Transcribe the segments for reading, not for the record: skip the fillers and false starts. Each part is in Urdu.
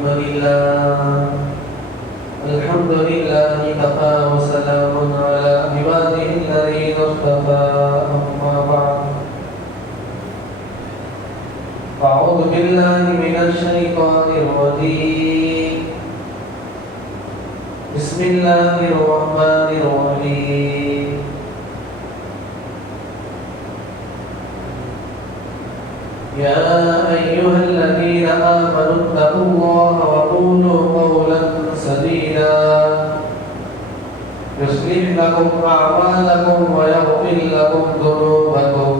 الحمد لله كفى وسلام على عباده الذين اصطفى أما بعد أعوذ بالله من الشيطان الرجيم بسم الله الرحمن الرحيم يا أيها الذين آمنوا اتقوا الله وقولوا قولا سديدا يصلح لكم أعمالكم ويغفر لكم ذنوبكم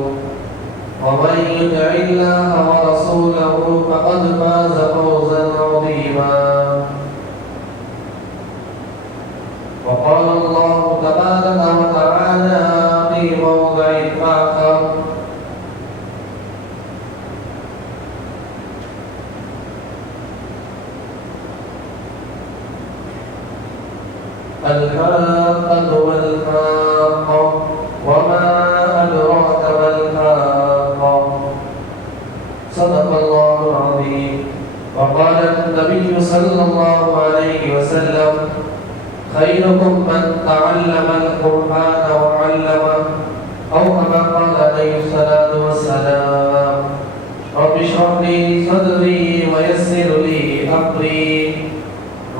ومن يطع الله ورسوله فقد فاز فوزا عظيما وقال الله تبارك وتعالى في موضع آخر الحاقة والحاقة وما أدراك ما الحاقة صدق الله العظيم وقال النبي صلى الله عليه وسلم خيركم من تعلم القرآن وعلمه أو كما قال عليه الصلاة والسلام رب اشرح لي صدري ويسر لي أمري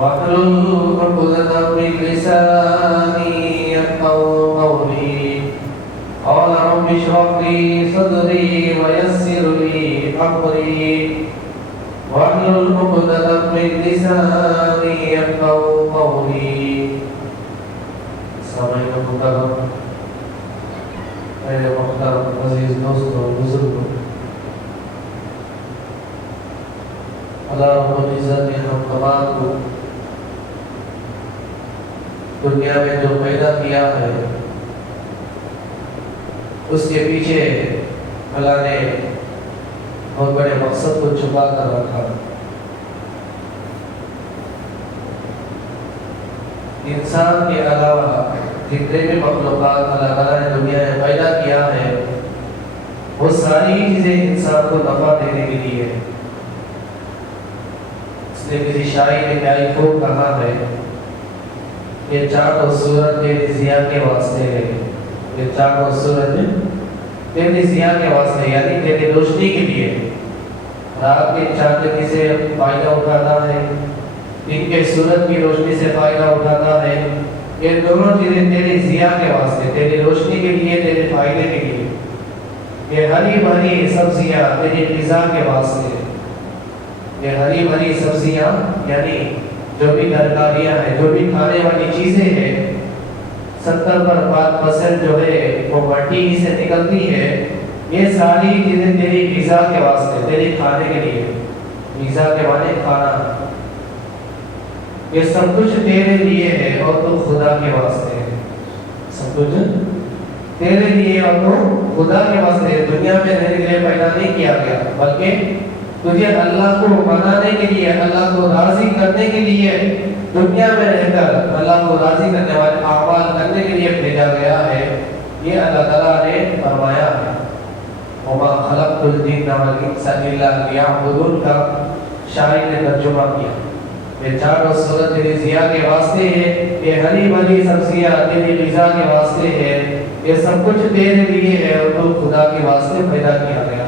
واحلل عقدة من لساني يفقهوا قولي قال رب اشرح لي صدري ويسر لي أمري واحلل عقدة من لساني يفقهوا قولي سامعین محترم میرے محترم عزیز دوستوں بزرگوں اللہ رب العزت نے ہم تمام کو دنیا میں جو پیدا کیا ہے اس کے پیچھے اللہ نے بہت بڑے مقصد کو چھپا کر رکھا. انسان کے علاوہ جتنے بھی مخلوقات اللہ تعالیٰ نے دنیا میں پیدا کیا ہے وہ ساری چیزیں انسان کو نفع دینے کے لیے ہے. اس نے کسی شاعر نے کیا خوب کہا ہے یہ چاند اور سورج تیری ضیاء کے واسطے ہے. یہ چاند اور سورج تیری ضیاء کے واسطے یعنی تیری روشنی کے لیے. رات کے چاندنی سے فائدہ اٹھاتا ہے, دن کے سورج کی روشنی سے فائدہ اٹھاتا ہے. یہ دونوں چیزیں تیری ضیاء کے واسطے, تیری روشنی کے لیے, تیرے فائدے کے لیے. یہ ہری بھری سبزیاں تیری غذا کے واسطے. یہ ہری بھری سبزیاں یعنی جو بھی ترکاریاں ہیں, جو بھی کھانے والی چیزیں ہیں 70% جو ہے وہ مٹی سے نکلتی ہے. یہ ساری چیزیں تیری غذا کے واسطے, تیری کھانے کے لیے. غذا کے معنی کھانا. یہ سب کچھ تیرے لیے ہے اور تو خدا کے واسطے ہے. سب کچھ تیرے لیے اور تو خدا کے واسطے. دنیا میں رہنے کے لیے پیدا نہیں کیا گیا بلکہ تجھے اللہ کو منانے کے لیے, اللہ کو راضی کرنے کے لیے دنیا میں رہ کر اللہ کو راضی کرنے والے اعمال کرنے کے لیے بھیجا گیا ہے. یہ اللہ تعالیٰ نے فرمایا ہے وَمَا خَلَقْتُ الْجِنَّ وَالْإِنسَ إِلَّا لِيَعْبُدُونِ کا شاعر نے ترجمہ کیا. یہ چاند اور سورج تیری ضیاء کے واسطے ہے, یہ ہری بھری سبزیاں تیری غذا کے واسطے ہے, یہ سب کچھ تیرے لیے ہے اور تو خدا کے واسطے پیدا کیا گیا.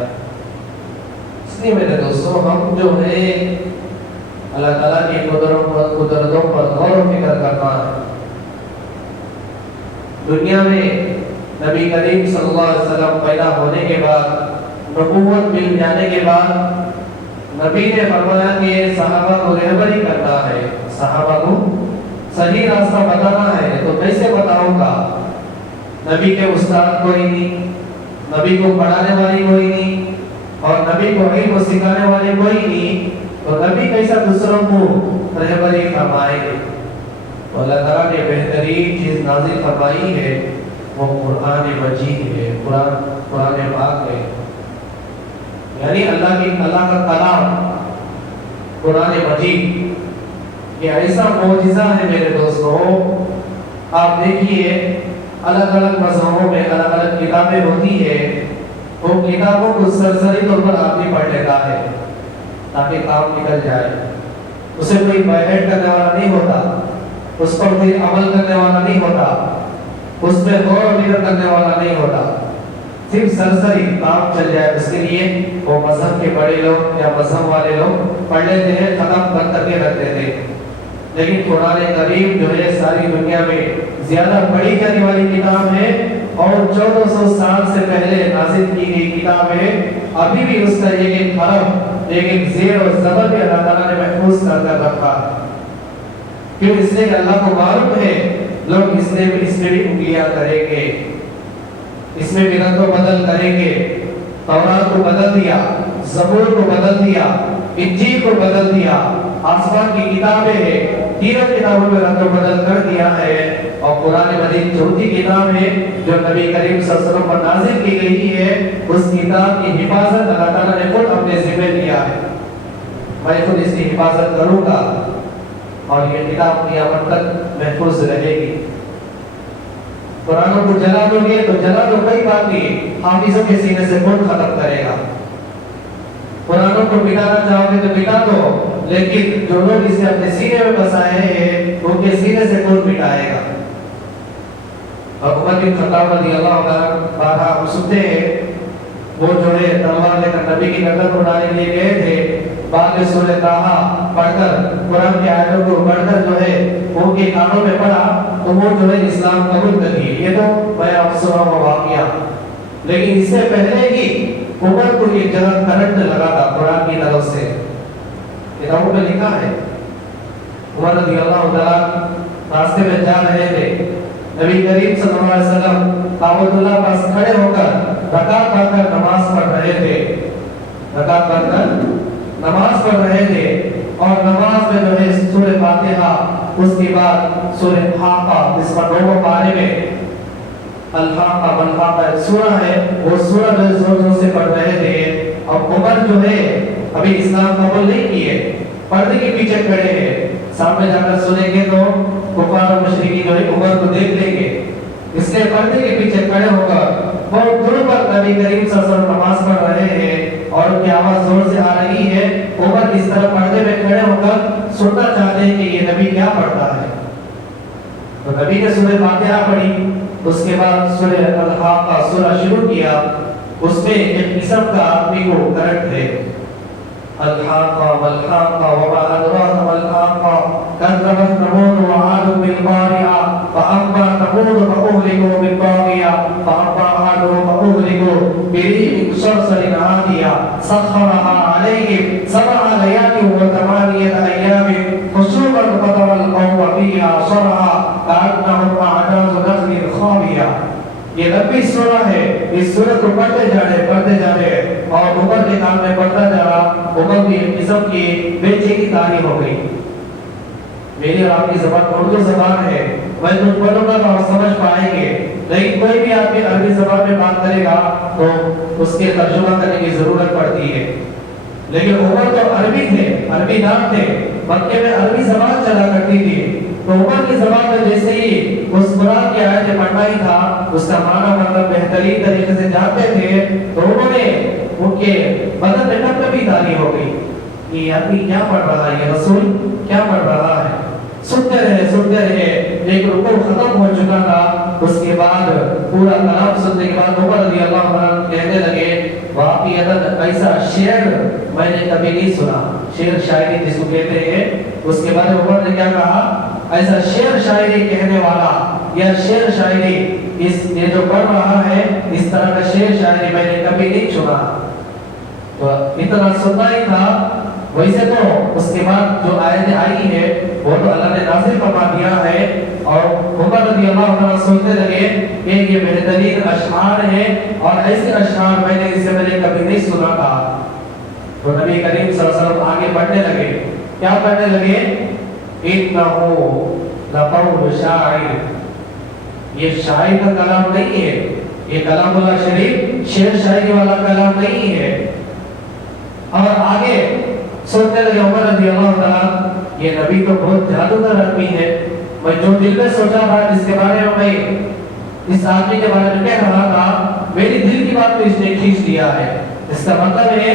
میرے دوستوں ہم جو ہے اللہ تعالیٰ کی قدرتوں پر غور و فکر کرنا ہے. دنیا میں نبی کریم صلی اللہ علیہ وسلم پیدا ہونے کے بعد, نبوت مل جانے کے بعد نبی نے فرمایا کہ صحابہ کو رہبری کرنا ہے, صحابہ کو صحیح راستہ بتانا ہے. تو کیسے بتاؤں گا؟ نبی کے استاد کوئی نہیں, نبی کو پڑھانے والی کوئی نہیں, اور نبی کو علم سکھانے والے کوئی نہیں, تو نبی کیسا دوسروں کو رہبری فرمائے گے؟ اللہ تعالیٰ نے بہترین چیز نازل فرمائی ہے وہ قرآن مجید ہے, قرآن پاک ہے. یعنی اللہ کا کلام قرآن مجید. یہ ایسا معجزہ ہے میرے دوستوں. آپ دیکھیے الگ الگ مذہبوں میں الگ الگ کتابیں ہوتی ہے, وہ کتابوں کو سرسری طور پر آدمی پڑھ لیتا ہے تاکہ کام نکل جائے. اسے کوئی بیعت کرنے والا نہیں ہوتا، اس پر کوئی عمل کرنے والا نہیں ہوتا، اس پہ غور و فکر کرنے والا نہیں ہوتا، صرف سرسری کام چل جائے اس کے لیے وہ مذہب کے بڑے لوگ یا مذہب والے لوگ پڑھ لیتے ہیں، ختم کر کے رکھ دیتے ہیں۔ لیکن قرآن کریم جو ہے ساری دنیا میں زیادہ پڑھی جانے والی کتاب ہے اور 1400 سال سے پہلے نازل کی گئی کتاب ہے، ابھی بھی اس کا ایک حرف ایک زیر و زبر بھی اللہ تعالیٰ نے محفوظ کر کر رکھا ہے۔ کیوں؟ اس لیے کہ اللہ کو معلوم ہے لوگ اس میں بھی انگلیاں کریں گے، اس میں بھی رد و بدل کریں گے۔ تورات کو بدل دیا، زبور کو بدل دیا، انجیل کو بدل دیا، آسمان کی کتابیں ہیں، تینوں کتابوں میں رد و بدل کر دیا ہے، اور قرآن مجید چوتھی کتاب ہے جو نبی کریم صلی اللہ علیہ وسلم پر نازل کی گئی ہے، اس کتاب کی حفاظت اللہ تعالیٰ نے خود اپنے ذمہ لیا ہے۔ میں خود اس کی حفاظت کروں گا اور یہ کتاب قیامت تک محفوظ رہے گی۔ قرآن کو جلا دو گے تو جلا دو، کوئی بات نہیں، حافظوں کے سینے سے خود ختم کرے گا۔ قرآن کو مٹانا چاہو گے تو مٹا دو، لیکن جو لوگ اسے اپنے سینے میں بسائے ہیں ان کے سینے سے خود مٹائے گا۔ عمر بن خطاب رضی اللہ عنہ ہم سنتے ہیں وہ جو ہے تلوار لے کر نبی کی گردن اڑانے کے لیے گئے تھے، بعد میں سورہ طٰہٰ پڑھ کر قرآن کی آیتوں کو پڑھ کر جو ہے ان کے کانوں میں پڑا تو وہ جو ہے اسلام قبول کر لیے۔ یہ تو میں آپ سنا ہوا واقعہ، لیکن اس سے پہلے ہی عمر کو ایک جگہ کرنٹ لگا تھا قرآن کی طرف سے، کتابوں میں لکھا ہے۔ عمر رضی اللہ تعالیٰ راستے میں جا رہے تھے، نبی کریم صلی اللہ علیہ وسلم کعبۃ اللہ پاس کھڑے ہو کر رکعت پڑھ کر نماز پڑھ رہے تھے، رکعت پڑھ کر نماز پڑھ رہے تھے، اور نماز میں جو ہے سورہ فاتحہ، اس کے بعد سورہ حاقہ، جس کا 9 پارے میں الحاقہ والحاقہ ایک سورہ ہے، وہ سورہ جو زور زور سے پڑھ رہے تھے، اور عمر جو ہے ابھی اسلام قبول نہیں کیے، پردے کے پیچھے کھڑے ہیں، سامنے جا کر سنیں گے تو کفار و مشرکین جو ہے عمر کو دیکھ لیں گے، اس لیے پردے کے پیچھے کھڑے ہو کر بہت دور پر نبی کریم صلی اللہ علیہ وسلم نماز پڑھ رہے ہیں اور ان کی آواز زور سے آ رہی ہے۔ عمر اس طرح پردے میں کھڑے ہو کر سننا چاہتے ہیں کہ یہ نبی کیا پڑھتا ہے، تو نبی نے سورہ فاتحہ پڑھی، اس کے بعد سورہ الحاقہ سورہ شروع کیا، اس میں ایک قسم کا آدمی کو کرنٹ ہے، الحاقہ والحاقہ وما ادراک ما الحاقہ کذبت ثمود وعاد بالقارعہ فاما ثمود فاهلكوا بالطاغیہ فاما عاد فاهلكوا بريح صرصر عاتیہ سخرها علیہم 7 لیال و8 ایام حسوما فترى القوم فیہا صرعا کأنهم اعجاز نخل خاویہ۔ یہ لمبی سورہ ہے، اس سورہ کو پڑھتے جا رہے اور عمر کے کام میں پڑھتا جا رہا، عمر کی قسم کی بے چینی طاری ہو گئی۔ میری اور آپ کی زبان اردو زبان ہے، میں کچھ پڑھوں گا تو آپ سمجھ پائیں گے، لیکن کوئی بھی آدمی عربی زبان میں بات کرے گا تو اس کے ترجمہ کرنے کی ضرورت پڑتی ہے، لیکن عمر تو عربی تھے، عربی نام تھے، مکے میں عربی زبان چلا کرتی تھی، تو عمر کی زبان میں جیسے ہی اس قرآن کی آیت پڑھنا ہی تھا، اس کا معنی مطلب بہترین طریقے سے جانتے تھے، تو انہوں نے ان کے بدن میں کبھی تاری ہو گئی، یہ آدمی کیا پڑھ رہا ہے، یہ رسول کیا پڑھ رہا ہے۔ سنتے رہے، ایک رکوع ختم ہو چکا تھا، اس کے بعد پورا کلام سننے کے بعد عمر رضی اللہ عنہ کہنے لگے واقعتاً ایسا شعر میں نے کبھی نہیں سنا، شعر شاعری جس کو کہتے ہیں، اس کے بعد عمر نے کیا کہا، ایسا شعر شاعری کہنے والا یا شعر شاعری اس نے جو پڑھ رہا ہے، اس طرح کا شعر شاعری میں نے کبھی نہیں سنا۔ تو اتنا سننا ہی تھا، ویسے تو اس کے بعد جو آیتیں آئی ہے وہ تو اللہ نے نازل فرما دیا ہے، اور عمر رضی اللہ عنہ سوچنے لگے کہ یہ بہترین اشعار ہیں اور ایسے اشعار میں نے اس سے پہلے کبھی نہیں سنا تھا۔ تو نبی کریم صلی اللہ علیہ وسلم آگے بڑھنے لگے، کیا پڑھنے لگے، انہ لقول شاعر، یہ شاعر کا کلام نہیں ہے، یہ کلام اللہ شریف شعر شاعری والا کلام نہیں ہے۔ اور آگے سوچنے لگے عمر رضی اللہ تعالیٰ، یہ نبی تو بہت جادوگر آدمی ہے، میں جو دل میں سوچا تھا جس کے بارے میں اس آدمی کے بارے میں کہہ رہا تھا، میری دل کی بات کو اس نے کھینچ دیا ہے۔ اس کا مطلب ہے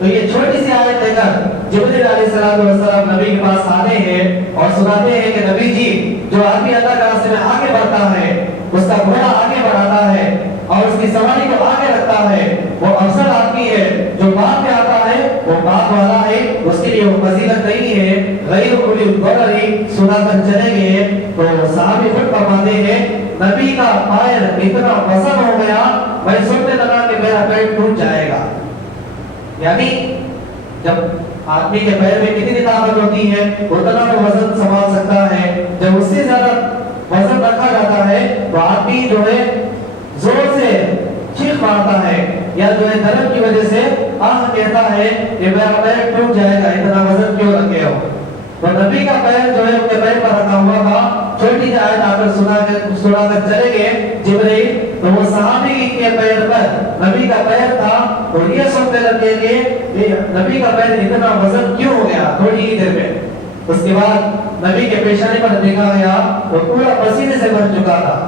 تو یہ چھوٹی سی آیت لے کر جبریل علیہ السلام نبی کے پاس آتے ہیں اور سناتے ہیں کہ نبی جی جو آدمی اللہ کے راستے میں آگے بڑھتا ہے، اس کا گھوڑا آگے بڑھاتا ہے اور اس کی سواری کو آگے رکھتا ہے، وہ افضل آدمی ہے، جو بعد میں آتا ہے وہ بعد والا ہے، اس کے لیے وہ فضیلت نہیں ہے، غیر اولی الضرر سنا کر چلے گئے۔ تو صحابی خود فرماتے ہیں نبی کا پیر اتنا وزن ہو گیا میں سننے لگا کہ میرا پیر ٹوٹ جائے گا۔ یعنی جب آدمی کے پیر میں کتنی طاقت ہوتی ہے اتنا وہ وزن سنبھال سکتا ہے، جب اس سے زیادہ وزن رکھا جاتا ہے تو آدمی جو ہے زور سے چیخ مارتا ہے یا جو ہے درد کی وجہ سے کہتا ہے کہ میرا پیر ٹوٹ جائے گا، اتنا وزن کیوں رکھے ہو۔ تو نبی کا پیر جو ہے ان کے پیر پر رکھا ہوا تھا، چھوٹی سی آیت آ کر سنا کر چلے گئے جبرائیل، تو وہ صحابی کے پیر پر نبی کا پیر تھا تو یہ سننے لگے کہ نبی کا پیر اتنا وزن کیوں ہو گیا تھوڑی ہی دیر میں۔ اس کے بعد نبی کے پیشانے پر دیکھا گیا وہ پورا پسینے سے بھر چکا تھا۔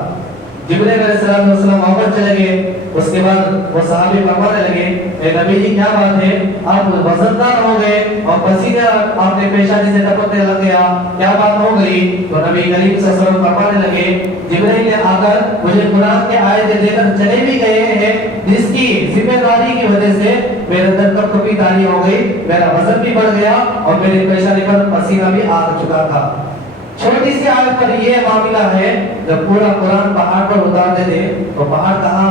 جبرائیل علیہ السلام واپس چلے گئے، اس کے بعد وہ صحابی فرمانے لگے اے نبی جی کیا بات ہے، آپ وزندار ہو گئے اور پسینے آپ نے پیشانی سے ٹپکنے لگ گیا، کیا بات ہو گئی؟ تو نبی کریم صلی اللہ علیہ وسلم فرمانے لگے جبرائیل نے آ کر مجھے قرآن کے آیتیں دے کر چلے بھی گئے ہیں جس کی ذمہ داری کی وجہ سے میرے اندر کب کبھی تاری ہو گئی، میرا وزن بھی بڑھ گیا اور میری پیشانی پر پسینہ بھی آ چکا تھا۔ چھوٹی سی آیت پر یہ معاملہ ہے، جب پورا قرآن پہاڑ پر اتار دے تو پہاڑ کہاں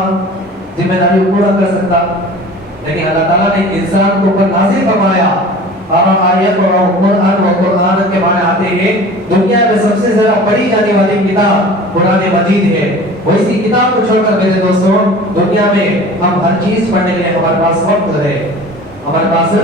ذمہ داری پورا کر سکتا، لیکن اللہ تعالیٰ نے انسان کو اوپر نازل فرمایا۔ اور آیت اور قرآن کے معنی آتے ہیں دنیا میں سب سے زیادہ پڑھی جانے والی کتاب قرآن مجید ہے۔ وہ اسی کتاب کو چھوڑ کر میرے دوستوں دنیا میں ہم ہر چیز پڑھنے کے لیے ہمارے پاس وقت ہے، ہمارے پاس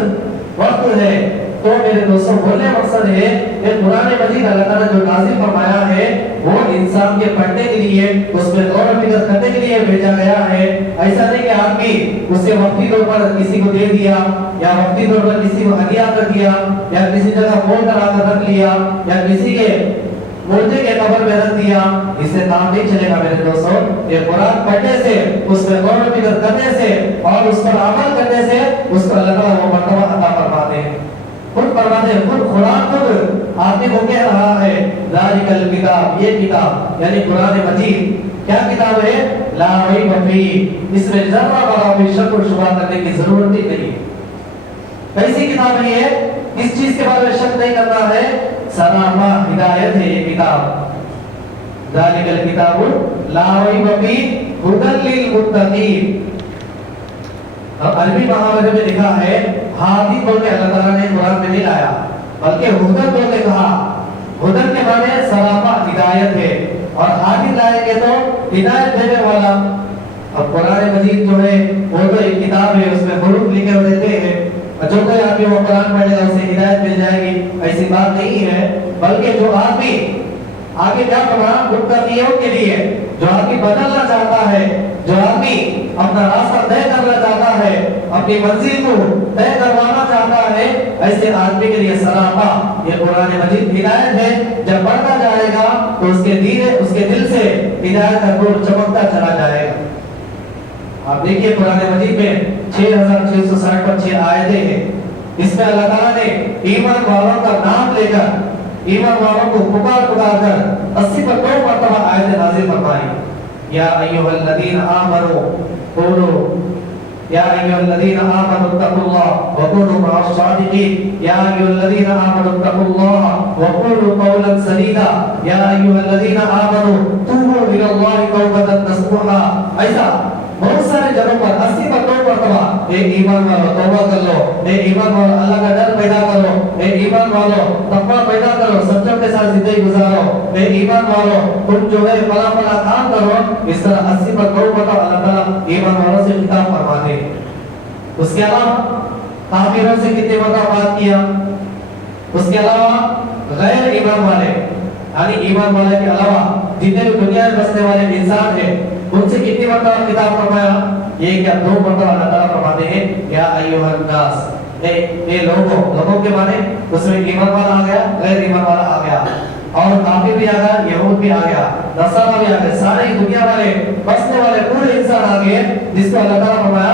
وقت ہے۔ تو میرے دوستوں بولنے مقصد ہے کہ قرآن مجید اللہ تعالیٰ جو نازل فرمایا ہے وہ انسان کے پڑھنے کے لیے، اس میں غور و فکر کرنے کے لیے بھیجا گیا ہے۔ ایسا نہیں کہ آدمی اسے وقتی طور پر کسی کو دے دیا یا وقتی طور پر کسی کو ہدیہ کر دیا یا کسی جگہ مول کرا کر رکھ لیا یا کسی کے مردے کے قبر میں رکھ دیا، اس سے کام نہیں چلے گا میرے دوستوں۔ یہ قرآن پڑھنے سے، اس میں غور و فکر کرنے سے اور اس پر عمل کرنے سے اس کو اللہ تعالیٰ وہ مرتبہ عطا فرماتے ہیں۔ خود فرماتے ہیں، خود قرآن خود آدمی کو کہہ رہا ہے ذالک الکتاب، یہ کتاب یعنی قرآن مجید کیا کتاب ہے؟ لا ریب فیہ، اس میں ذرہ برابر بھی شک و شبہ کرنے کی ضرورت ہی نہیں۔ کیسی کتاب ہے یہ؟ کس چیز کے بارے میں شک نہیں کرنا ہے؟ سراپا ہدایت ہے یہ کتاب۔ ذالک الکتاب لا ریب فیہ ھدی للمتقین۔ عربی محاورے میں لکھا ہے ہادی بول کے اللہ تعالیٰ نے قرآن میں نہیں لایا بلکہ ہدن بول کے کہا۔ ہدن کے معنی سراپا ہدایت ہے اور ہادی لائے گے تو ہدایت دینے والا۔ اب قرآن مجید جو ہے وہ تو ایک کتاب ہے، اس میں حروف لکھے ہوئے رہتے ہیں، جو کوئی آدمی وہ قرآن پڑھے گا اسے ہدایت مل جائے گی، ایسی بات نہیں ہے۔ بلکہ جو آدمی آگے کیا کرنا متقیوں کے لیے، جو آدمی بدلنا چاہتا ہے، جو آدمی اپنا راستہ طے کرنا چاہتا ہے، اپنی منزل کو طے کروانا چاہتا ہے، ایسے آدمی کے لیے سراپا یہ قرآن مجید ہدایت ہے۔ جب پڑھتا جائے گا تو اس کے دل سے ہدایت کا نور چمکتا چلا جائے گا۔ آپ دیکھیے قرآن مجید میں 6660 پر 6 آیتیں ہیں، اس میں اللہ تعالیٰ نے ایمان والوں کا نام لے کر ایمان والوں کو پکار کر 80 پر 2 مرتبہ آیت نازل فرمائی۔ یا ایھا الذین آمنوا قولوا یا ایھا الذین آمنوا اتقوا اللہ وکونوا مع الصادقین یا ایھا الذین آمنوا اتقوا اللہ وقولوا قولا سدیدا یا ایھا الذین آمنوا توبوا الی اللہ توبۃ نصوحا۔ ایسا بہت سارے جگہوں پر 80 پر 2 مرتبہ اے ایمان والو توبہ کر لو، اے ایمان والو اللہ کا ڈر پیدا کرو، اے ایمان والو تقوی پیدا کرو، سچوں کے ساتھ زندگی گزارو، اے ایمان والو تم جو ہے فلاں فلاں کام کرو۔ اس طرح 80 پر 2 مرتبہ اللہ تعالیٰ ایمان والوں سے خطاب فرماتے ہیں۔ اس کے علاوہ کافروں سے کتنے مرتبہ بات کیا، اس کے علاوہ غیر ایمان والے یعنی ایمان والے کے علاوہ جتنے بھی دنیا میں بسنے والے انسان ہیں ان سے کتنی مرتبہ خطاب فرمایا؟ یہ کیا 2 مرتبہ اللہ تعالیٰ فرماتے ہیں یا ایھا الناس، اے لوگوں کے معنی اس میں ایمان والا آ گیا، غیر ایمان والا آ گیا، اور کافر بھی آ گیا، یہود بھی آ گیا، نصارہ بھی آ گیا، سارے دنیا والے بسنے والے پورے انسان آ گئے، جس کو اللہ تعالیٰ فرمایا